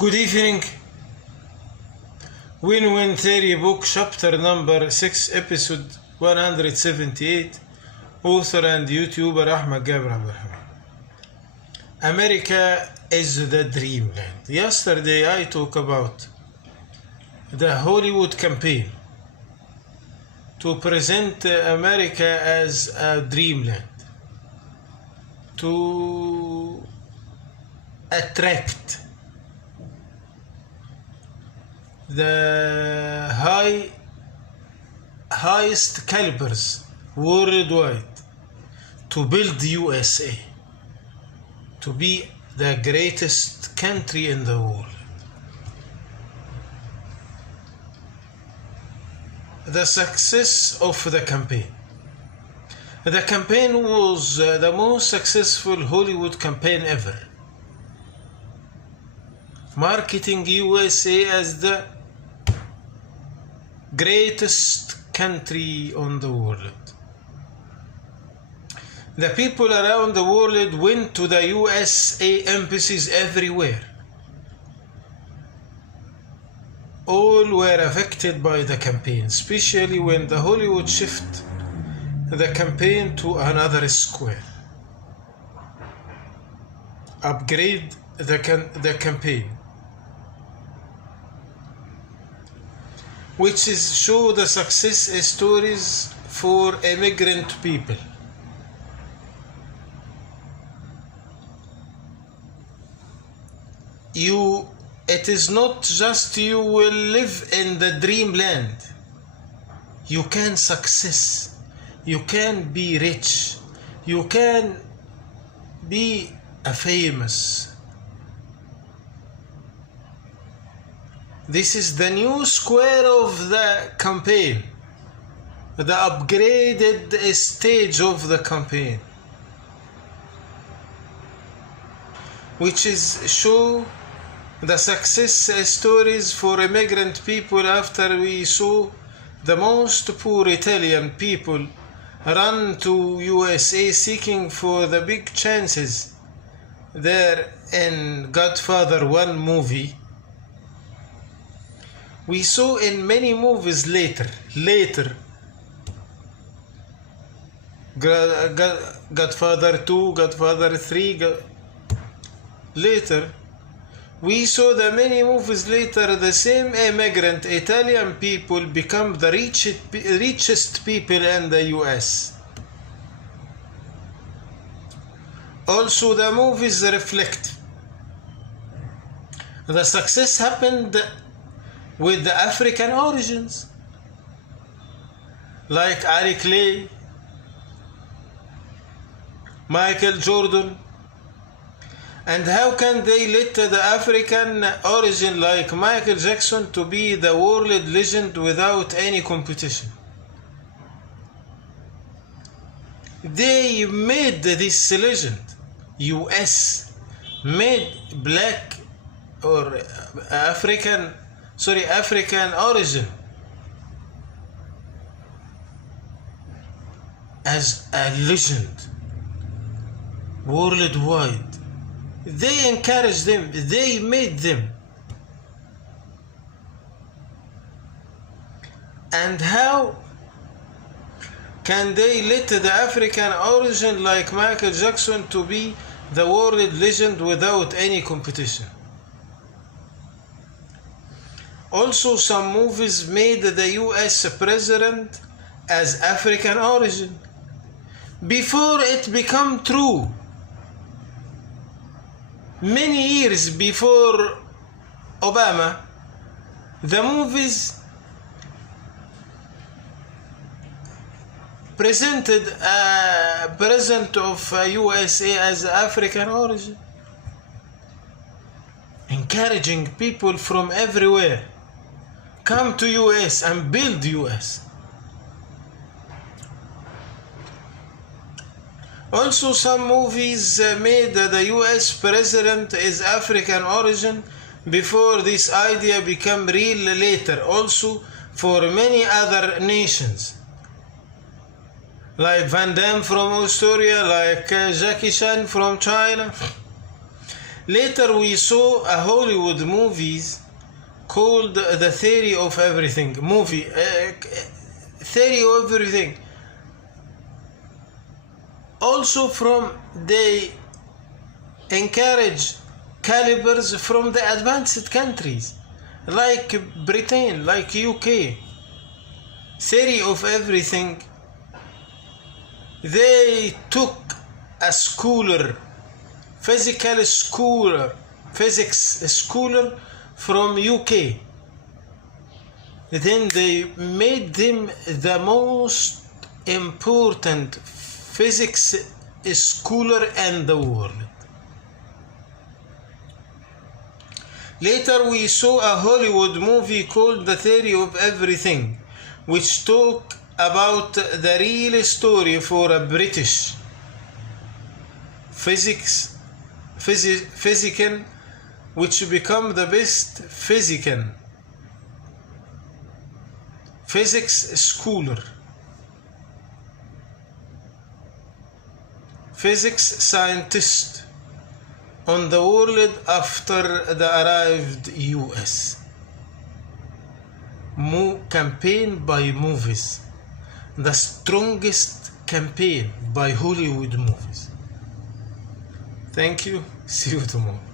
Good evening. Win-Win Theory Book, Chapter number 6, Episode 178. Author and YouTuber Ahmed Gaber Abdelhamid. America is the dreamland. Yesterday I talked about the Hollywood campaign to present America as a dreamland, to attract the highest calibers worldwide, to build USA, to be the greatest country in the world. The success of the campaign. The campaign was the most successful Hollywood campaign ever, marketing USA as the greatest country on the world. The people around the world went to the USA embassies everywhere. All were affected by the campaign, especially when the Hollywood shifted the campaign to another square. Upgrade the campaign, which is show the success stories for immigrant people. It is not just you will live in the dreamland. You can success. You can be rich. You can be a famous. This is the new square of the campaign, the upgraded stage of the campaign, which is show the success stories for immigrant people after we saw the most poor Italian people run to USA seeking for the big chances there in Godfather 1 movie. We saw in many movies later, Godfather 2, Godfather 3, later. We saw the many movies later, the same immigrant Italian people become the richest people in the US. Also, the movies reflect the success happened with the African origins, like Ali Clay, Michael Jordan. And how can they let the African origin like Michael Jackson to be the world legend without any competition? They made this legend. US made black or African origin as a legend worldwide. They encouraged them, they made them. And how can they let the African origin like Michael Jackson to be the world legend without any competition? Also, some movies made the US president as African origin before it became true. Many years before Obama, the movies presented a president of USA as African origin, encouraging people from everywhere come to US and build US. Also, some movies made the US president is African origin before this idea became real later, also for many other nations, like Van Damme from Australia, like Jackie Chan from China. Later we saw a Hollywood movies called The Theory of Everything movie. Theory of Everything. Also they encourage calibers from the advanced countries like Britain, like UK. Theory of Everything. They took a scholar, physics scholar from UK. Then they made them the most important physics scholar in the world. Later we saw a Hollywood movie called The Theory of Everything, which talk about the real story for a British physician which become the best physics scholar, physics scientist on the world after the arrived US. Campaign by movies, the strongest campaign by Hollywood movies. Thank you. See you tomorrow.